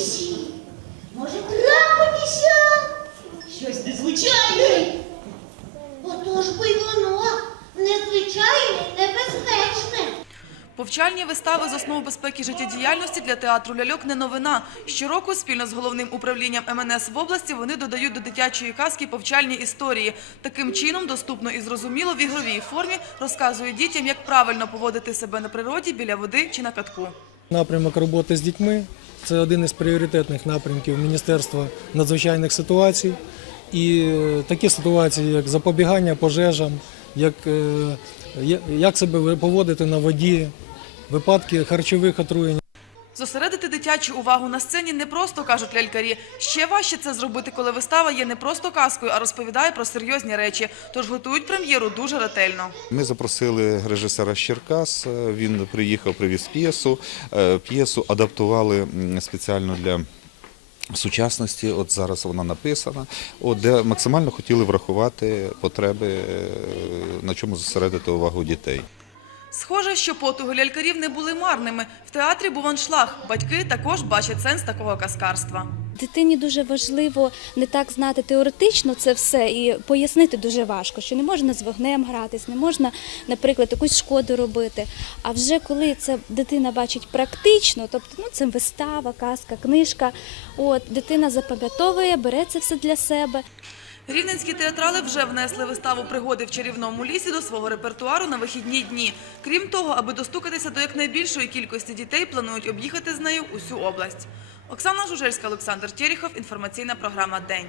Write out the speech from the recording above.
лісі може трапитися щось незвичайне. Отож би й воно незвичайне, небезпечне. Повчальні вистави з основ безпеки життєдіяльності для театру ляльок не новина. Щороку спільно з головним управлінням МНС в області вони додають до дитячої казки повчальні історії. Таким чином, доступно і зрозуміло в ігровій формі розказують дітям, як правильно поводити себе на природі біля води чи на катку. Напрямок роботи з дітьми це один із пріоритетних напрямків Міністерства надзвичайних ситуацій. І е, такі ситуації, як запобігання пожежам, як, е, як себе поводити на воді, випадки харчових отруєнь. Зосередити дитячу увагу на сцені не просто, кажуть лялькарі. Ще важче це зробити, коли вистава є не просто казкою, а розповідає про серйозні речі. Тож готують прем'єру дуже ретельно. Ми запросили режисера Черкас. Він приїхав, привіз п'єсу. Е, П'єсу адаптували спеціально для. Сучасності, от зараз вона написана, от де максимально хотіли врахувати потреби, е, на чому зосередити увагу дітей. Схоже, що потуги лялькарів не були марними. В театрі був аншлаг. Батьки також бачать сенс такого казкарства. Дитині дуже важливо не так знати теоретично це все і пояснити дуже важко, що не можна з вогнем гратись, не можна, наприклад, якусь шкоду робити. А вже коли це дитина бачить практично, тобто ну це вистава, казка, книжка, от дитина запам'ятовує, бере це все для себе. Рівненські театрали вже внесли виставу пригоди в чарівному лісі до свого репертуару на вихідні дні. Крім того, аби достукатися до якнайбільшої кількості дітей, планують об'їхати з нею усю область. Оксана Жужельська, Олександр Терехов. Інформаційна програма День.